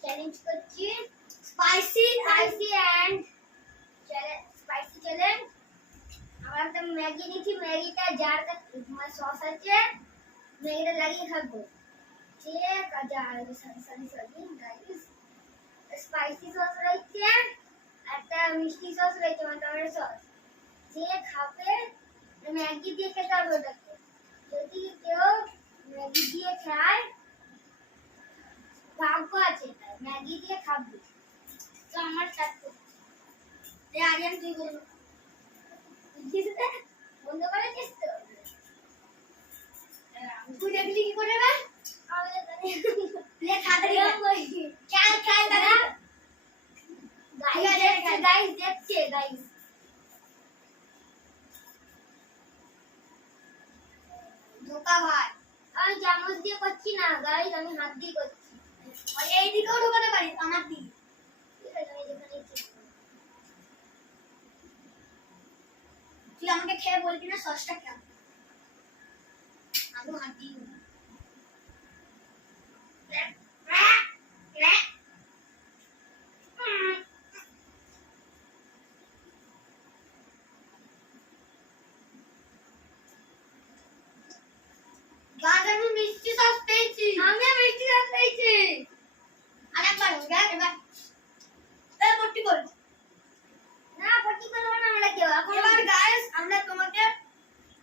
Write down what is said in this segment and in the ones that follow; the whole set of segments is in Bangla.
চ্যালেঞ্জ করছি স্পাইসি অ্যান্ড স্পাইসি চ্যালেঞ্জ। আমার একটা ম্যাগি নিয়েছি, ম্যাগিটা যার তোমার সস আছে ম্যাগিটা লাগিয়ে খাবো। ঠিক আছে, সরি গাইস, স্পাইসি সস রয়েছে, একটা মিষ্টি সস রয়েছে, মানে টমেটো সস। যে খাবে ম্যাগি দিয়ে খেতে হবে ওটাকে। যদি কেউ ম্যাগি দিয়ে খায় ভাগ্য আছে, তাই ম্যাগি দিয়ে খাবে। তো আমার স্টার্ট করছি। আগে তুই বলবো বন্ধ করে দিস তো। তুই দেখলি কি করে রে? গাইস ধোকা ভাই, আমি চামচ দিয়ে করছি না গাইস, আমি হাত দিয়ে করছি। আর এই দিকেও ঢোকাতে পারি আমার দিকে। তুই আমাকে খেয়ে বলবি না সসটা কেমন? আমি হাত দিয়ে আমি মিষ্টি সস পেয়েছি। আমি মিষ্টি সস পেয়েছি। আরেকবার এবার পট্টি কর। না পট্টি করব না আমরা কেউ। এবার গাইস আমরা তোমাকে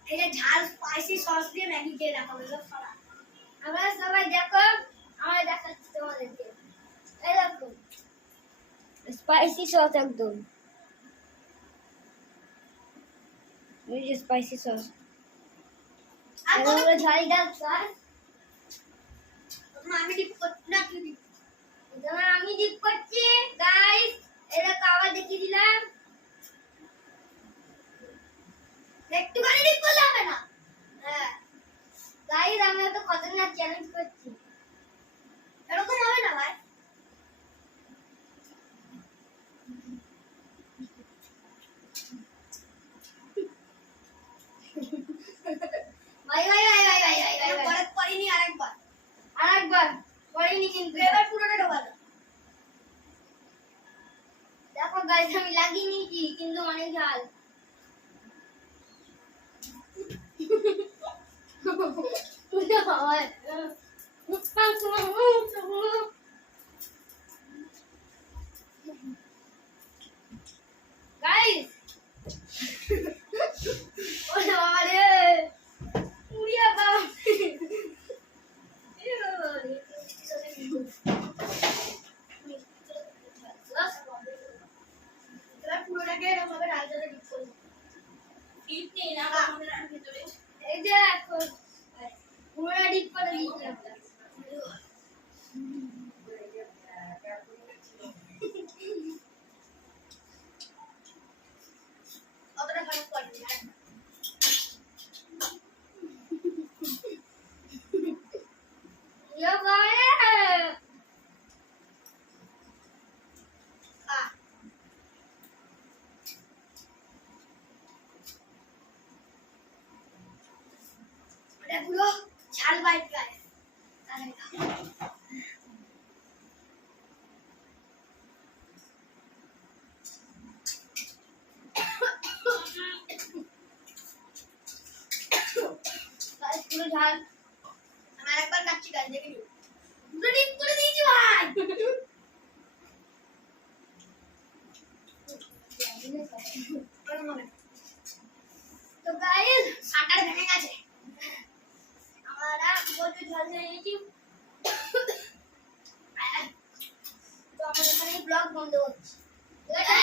এই যে ঝাল স্পাইসি সস দিয়ে ম্যাগি খেয়ে দেখাবো। আমরা সবাই দেখো, আমরা দেখাচ্ছি তোমাদেরকে। এই দেখো স্পাইসি সস একদম, এই যে স্পাইসি সস। আমরা ঝাল ডাল সস। আমি ডিপ করছি না, তুই ডিপ। আমি ডিপ করছি গাইস। এটা খাবার দেখিয়ে দিলাম। একটুখানি ডিপ করলে হবে না। হ্যাঁ গাইস, আমি তো খতরনাক চ্যালেঞ্জ করছি। এরকম হবে না ভাই। করিনি আরেকবার করিনি, কিন্তু এবার পুরোটা ঢোকালো। দেখো গাইস, আমি লাগিয়ে নিয়েছি কিন্তু অনেক ঝাল। গাইস ওরে বাবারে, উড়িয়া বাবা পুরোটাকে এরকম ভাবে রাইজারে ডিপ করব। ডিপ নেই না আমাদের ভিতরে, এই যে এখন পুরোটা ডিপ করে দিয়েছিলাম। অতটা ভালো করিনি। ইয়া গায়ে পুরো ঝাল বাইট গায়ে। পুরো ঝাল। আমি আরেকবার কাচ্ছি গাছ দেখে পুরো ডিপ করে দিয়েছি ভাই। তো গাইস সাটার ভেঙে গেছে। আমরা বলতে ঝাল নিয়েছি। তো আমাদের এখানে ব্লগ বন্ধ হচ্ছে। ঠিক আছে।